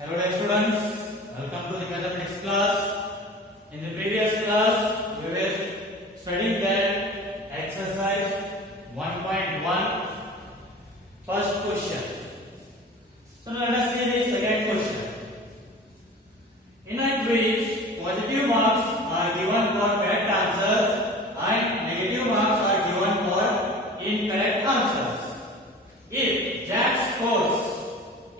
Hello dear students, welcome to the mathematics class. In the previous class, we were studying that exercise 1.1 first question. So now let us see the second question. In which positive marks are given for correct answers and negative marks are given for incorrect answers. If Jack scores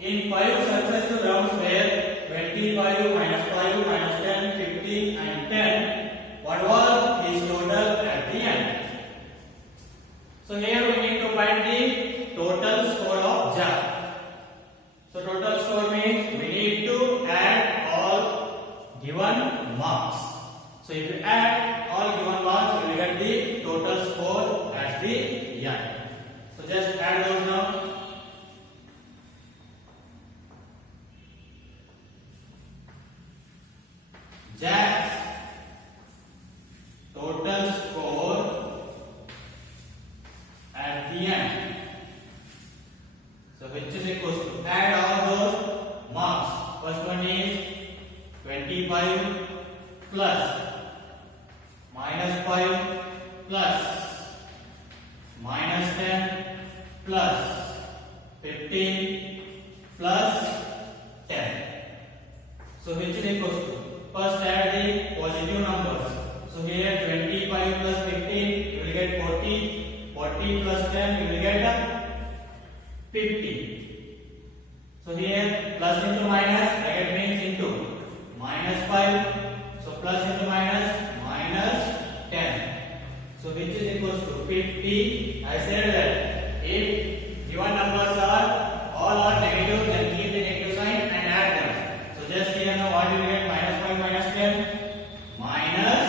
in 5 successive rounds where 25, minus 5, minus 10, 15 and 10, what was his total at the end? So here we need to find the total score of Jack. So total score means we need to add all given marks. So if you add all given marks, you will get the total score at the end. So just add those now. Jack's total score at the end. So which is equals to add all those marks. First one is 25 plus minus 5 plus minus 10 plus 15 plus 10. So which is equals to first add the positive numbers. So here 25 plus 15 you will get 40, 40 plus 10 you will get 50. So here plus into minus, bracket means into minus 5. So plus into minus, minus 10. So which is equals to 50. I said that if given numbers are all are negative, then keep the negative sign and add them. So just here now what you will get? Minus 5 minus 10 minus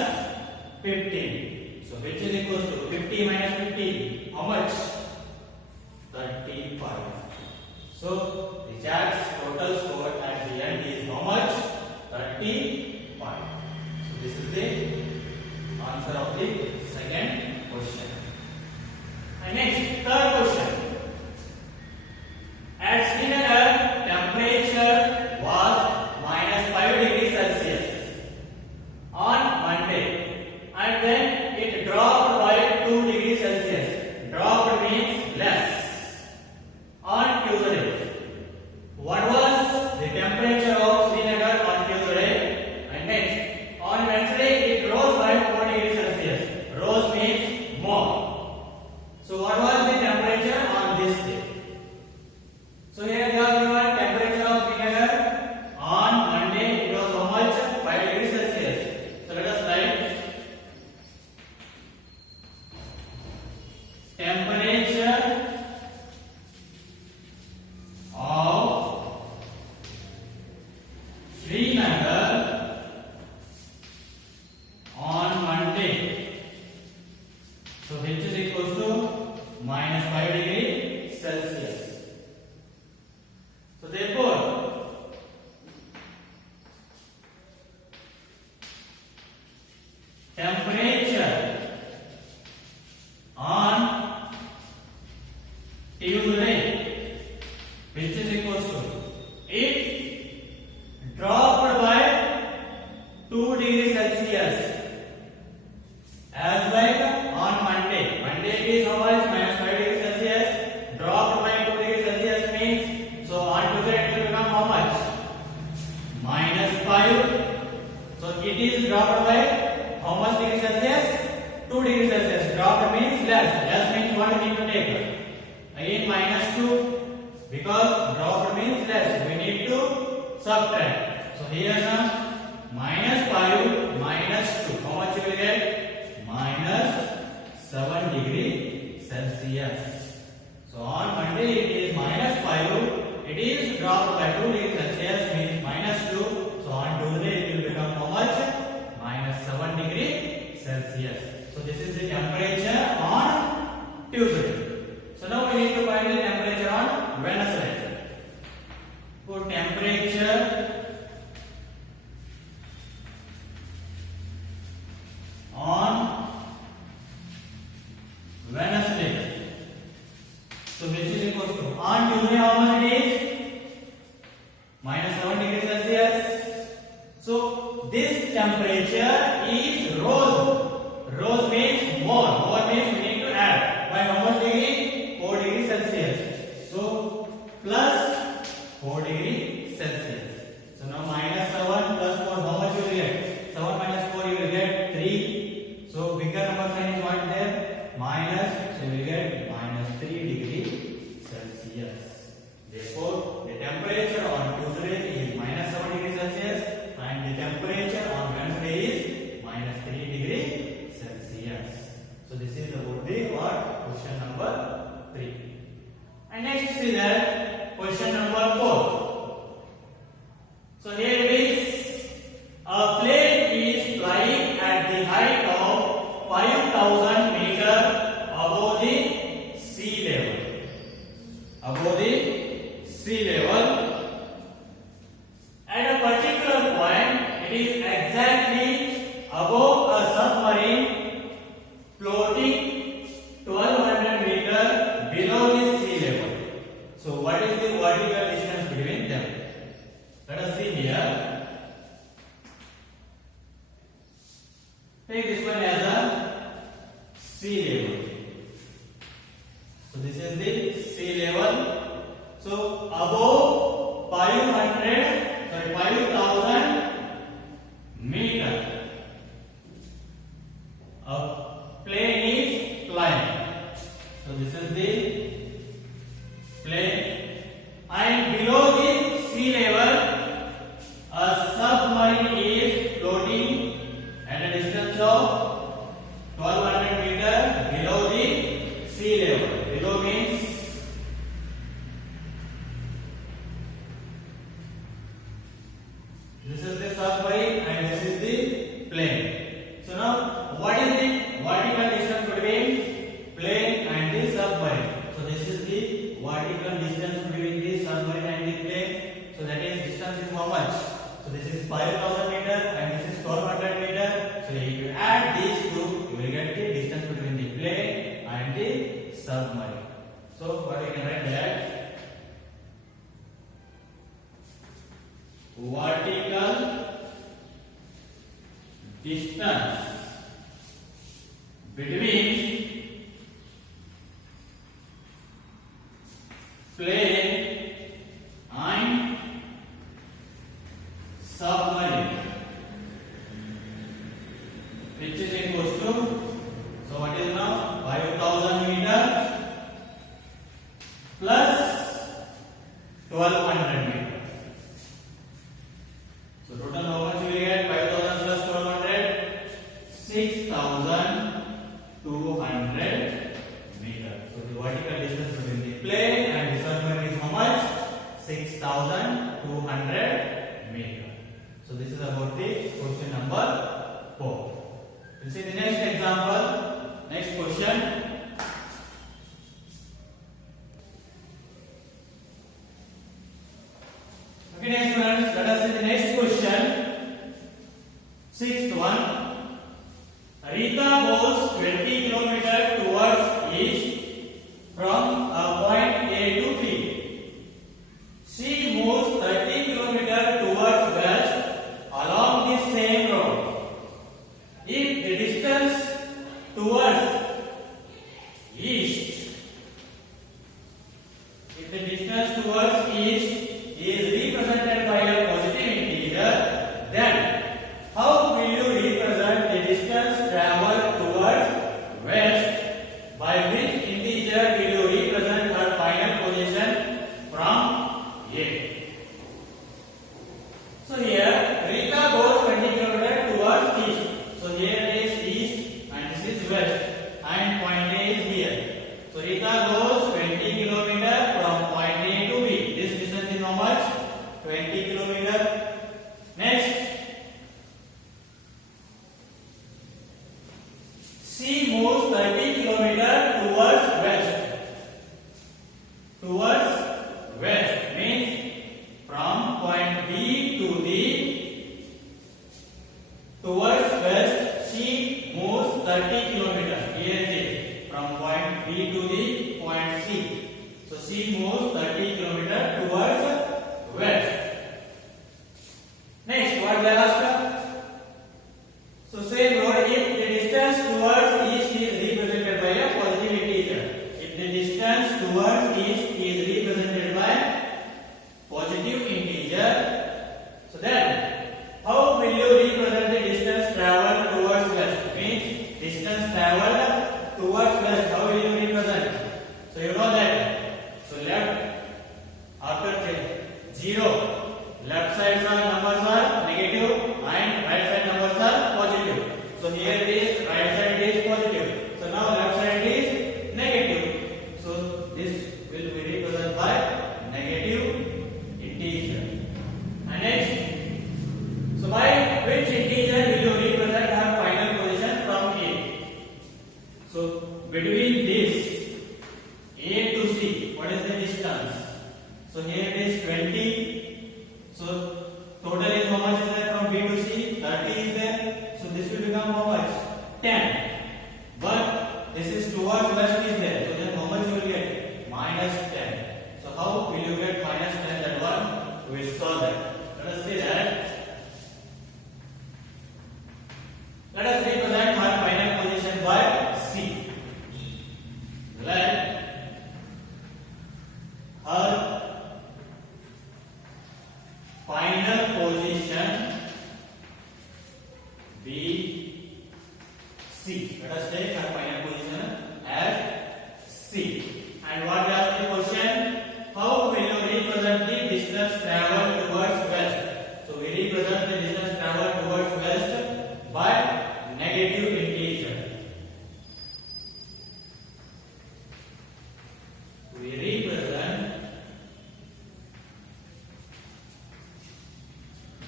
15. So which is equals to 50 minus 50. How much? 35. So the Jack's total score at the end is how much? 35. So this is the answer of the second question. And next, third question. At Srinagar, temperature was minus 5 degrees Celsius on Monday, and then it dropped by 2 degrees Celsius. Dropped means less. On Tuesday, what was the temperature of Srinagar on Tuesday? And next, on Wednesday, it rose by 4 degrees Celsius. Rose means more. So what was the temperature on this day? So here we have given temperature of Srinagar on Monday. It was how much? 5 degrees Celsius. So let us write temperature of Srinagar on Monday. So which is equals to minus 5 degrees Celsius. So therefore, temperature on Tuesday, which is equals to, it dropped by 2 degrees Celsius. As like on Monday. Monday it is how much? Minus 5 degrees Celsius. Dropped by 2 degrees Celsius means, so on Tuesday it will become how much? Minus 5. So it is dropped by how much degrees Celsius? 2 degrees Celsius. Dropped means less. Less means what we need to take? Again minus 2. Because dropped means less. We need to subtract. So here now minus 5 minus 2. How much you will get? Minus 7 degrees Celsius. So on Monday it is minus 5. It is dropped by 2 degrees Celsius means minus 2. So on Tuesday it will become how much? Minus 7 degrees Celsius. So this is the temperature on Tuesday. So now we need to find the temperature on Wednesday. For temperature on Wednesday. So which is equals to, on Tuesday how much it is? Minus 7 degrees temperature is rose. Rose means more. More means we need to add. By how much degree? 4 degrees Celsius. So plus 4 degrees Celsius. So now minus 7 plus 4, how much you will get? 7 minus 4 you will get 3. So bigger number sign is what there? Minus. So you will get minus 3 degrees Celsius. Therefore, the temperature on Tuesday is minus 7 degrees Celsius and the temperature on Wednesday is minus 3 degrees Celsius. So this is about the what? Question number 3. And next see that question number 4. So here it is. A plane is flying at the height of 5,000 meters above the sea level. Above the sea level. At a particular point, it is exactly above a submarine floating 1200 meters below the sea level. So what is the vertical distance between them? Let us see here. Take this one as a sea level. So this is the sea level. So above 5,000 meter, a plane is flying. So this is the plane, and below the sea level, a submarine is floating at a distance of 1200 meter below the sea level. Below means this is the submarine and this is the plane. So now what is the vertical distance between plane and the submarine? So this is the vertical distance between the submarine and the plane. So that is distance is how much? So this is 5,000 meter and this is 1200 meter. So if you add these two, you will get the distance between the plane and the submarine. So what we can write that? Vertical distance between plane and submarine, which is equals to, so what is now 5,000 meter plus 1200 meter. So total how much we will get? 5,000 plus 1200, 6,200 meter. So the vertical distance between the plane and the submarine is how much? 6,200 meter. So this is about the question number 4. We'll see the next example, next question. Okay, next friends, let us see the next question. Sixth one. Rita goes 20 kilometers towards east from a point A to B. She moves 30 kilometers towards west along the same road. If the distance towards east, is represented by a positive integer, then how will you represent the distance traveled towards west? By which integer will you represent her final position from A? So here Rita goes 20 kilometers towards east. So here is east and this is west and point A is here. So Rita goes 20 kilometers from point A to B. This distance is how much? 20 kilometers. Next, she moves 30 kilometers towards west. Towards west means from point B to the towards west. She moves 30 kilometers. Here it is from point B to the point C. So she moves 30 kilometers towards west. Next, what they asked? 0. Left side numbers are negative and right side numbers are positive. So here it is right side is positive. So now left side is negative. So this will be represented by negative integer. And next, so by which integer will you represent her final position from A? So between this A to C, what is the distance? So here it is 20. So total is how much is there from B to C? 30 is there. So this will become how much? 10. But this is towards west is there. So then how much you will get? Minus 10. So how will you get minus 10? That one we will solve that. Let us see that. Let us represent her final position by C. Let her final position be C. Let us take her final position as C. And what is the question? How will you represent the distance traveled towards west? So we represent the distance traveled towards west by negative integer. We represent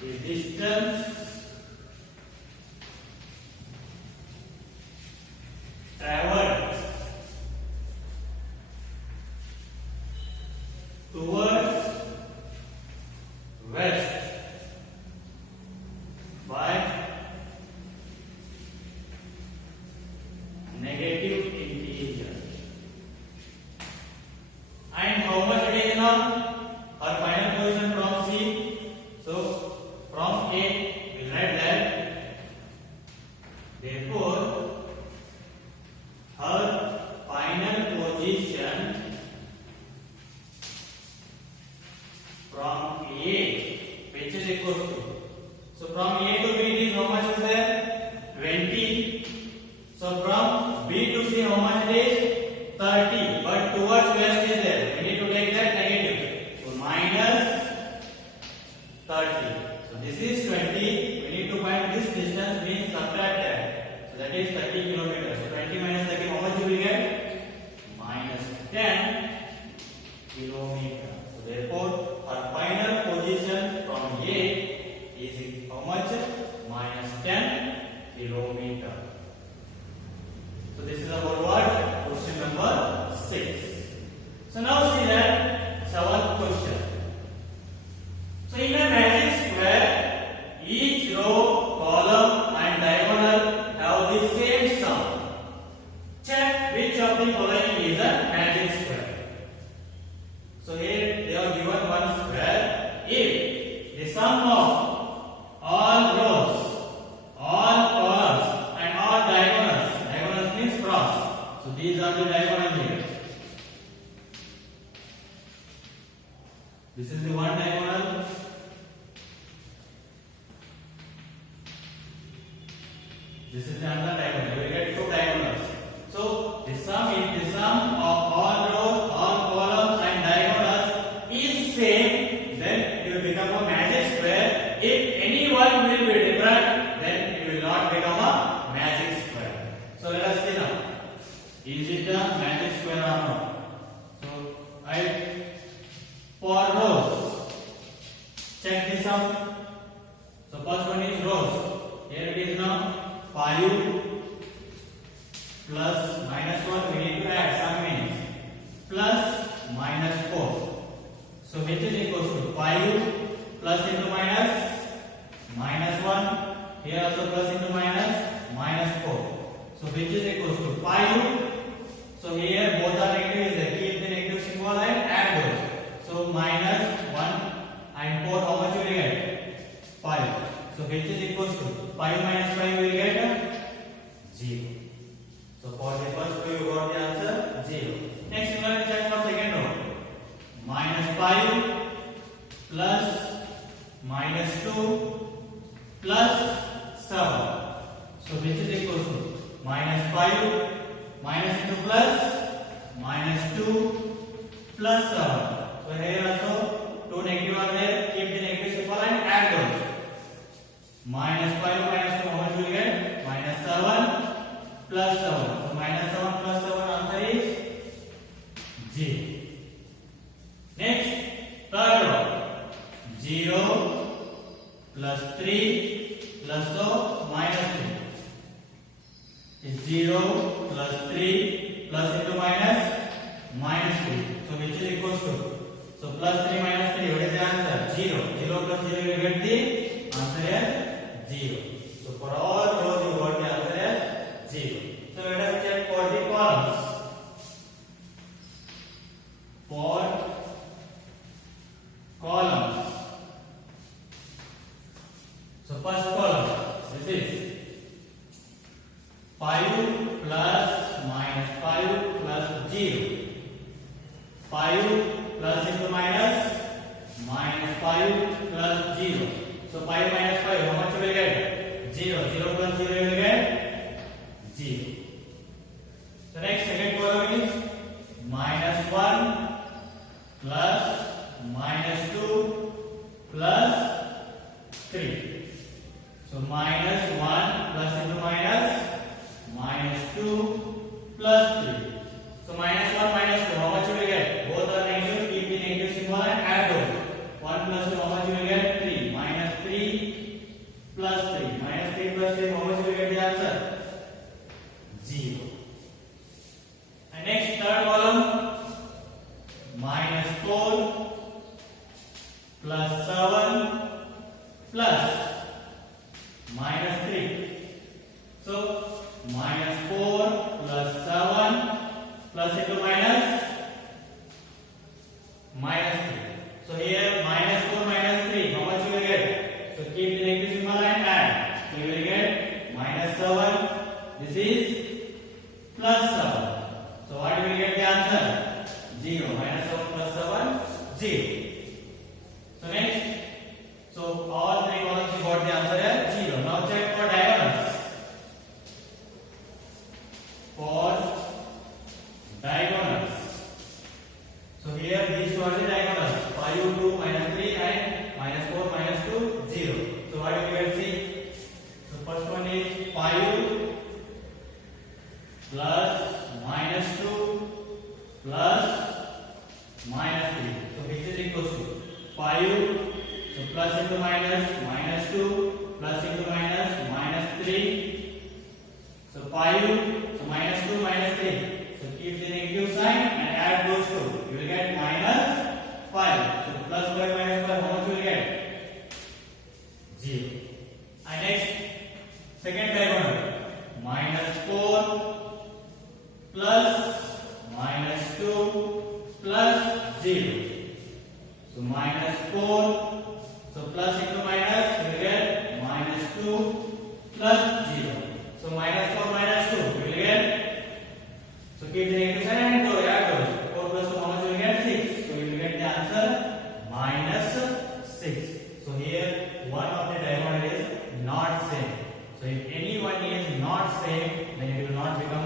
the distance traveled towards west by negative integer. And how much it is now? Our final position from C. So from A, we write that. Therefore, her final position from A, which is equal to. So from A to B, it is how much is there? 20. So from B to C, how much it is? 30. But towards west is there. We need to take that negative. So minus 30. So this is 20. We need to find this distance, means subtract that. So that is 30 kilometers. So 20 minus 30, how much you will get? Minus 10 kilometers. So therefore, our final position from A is how much? Minus 10 kilometers. So this is about what? Question number 6. So now see that 7th question. So in a magic square, each row, column and diagonal have the same sum. Check which of the following is a magic square. So here they have given one square. If the sum of all rows, all columns and all diagonals, diagonals means cross. So these are the diagonal here. This is the one diagonal. This is the other diagonal. You will get two diagonals. So the sum of all rows, all columns and diagonals is same. Then it will become a magic square. If any one will be different, then it will not become a magic square. So let us see now. Is it a magic square or not? So for rows, check this out. So first one is rows. Here it is now 5 plus minus 1. We need to add some means plus minus 4. So which is equal to 5 plus into minus minus 1. Here also plus into minus 4. So which is equal to 5. So here both are negative. Is there? Keep the negative symbol and add those. So minus 1 and 4. How much you will get? 5. So which is equal to 5 minus 5 will get 0. So for the first row you got the answer 0. Next you will check for second row. Minus 5 plus minus 2 plus 7. So which is equal to minus 5 minus into plus minus 2 plus 7. So here also two negative are there, keep the negative symbol and add those. Minus 5 minus 2, how much will you get? Minus 7 plus 7. So minus 7 plus 7, answer is 0. Next, third row. 0 plus 3 plus minus 3 is 0 plus 3 plus into minus 3. So which is equals to? So plus 3 minus 3, what is the answer? 0. 0 plus 0, you get the answer as 0. So for all rows you got the answer as 0. So let us check for the columns. For columns. So first column, this is 5 plus minus 5 plus 0. 5 plus into minus 5 plus 0. So 5 minus 5, how much will you get? 0. 0 plus 0 you will get 0. So next, second column is minus 1 plus minus 2 plus 3. So minus 1 plus into minus 2 plus 3. So minus 1 minus 2, how much you will get? Both are negative, keep the negative symbol and add those. 1 plus 2, how much you will get? 3. Minus 3 plus 3. Minus 3 plus 3, how much you will get the answer? 0. And next, third column, minus 4 plus 7 plus minus 3. So minus 4 plus 7 plus into minus 3. So here minus 4 minus 3, how much you will get? So keep the negative symbol and add. So you will get minus 7. This is plus 7. So what will you get the answer? 0. Minus 7 plus 7, 0. So next, so all three columns you got the answer as 0. Now check for diagonals. For diagonals. So here these two are the diagonals. 5, 2, minus 3 and minus 4, minus 2, 0. So what do you can see? So first one is 5 plus minus 2 plus minus 3. So which is equals to 5. So plus into minus 2 plus into minus 3. So 5. So minus 2 minus 3. So keep the negative sign and add those two. You will get minus 5. So plus 5 minus 5, how much you will get? 0. And next, second diagonal. Minus 4 plus minus 2 plus 0. So minus 4. So plus into minus, you will get minus 2 plus 0. So minus 4 minus 2, you will get. So keep the negative sign and go add those. 4 plus 2, how much you will get? 6. So you will get the answer minus 6. So here one of the diagonal is not same. So if any one is not same, then it will not become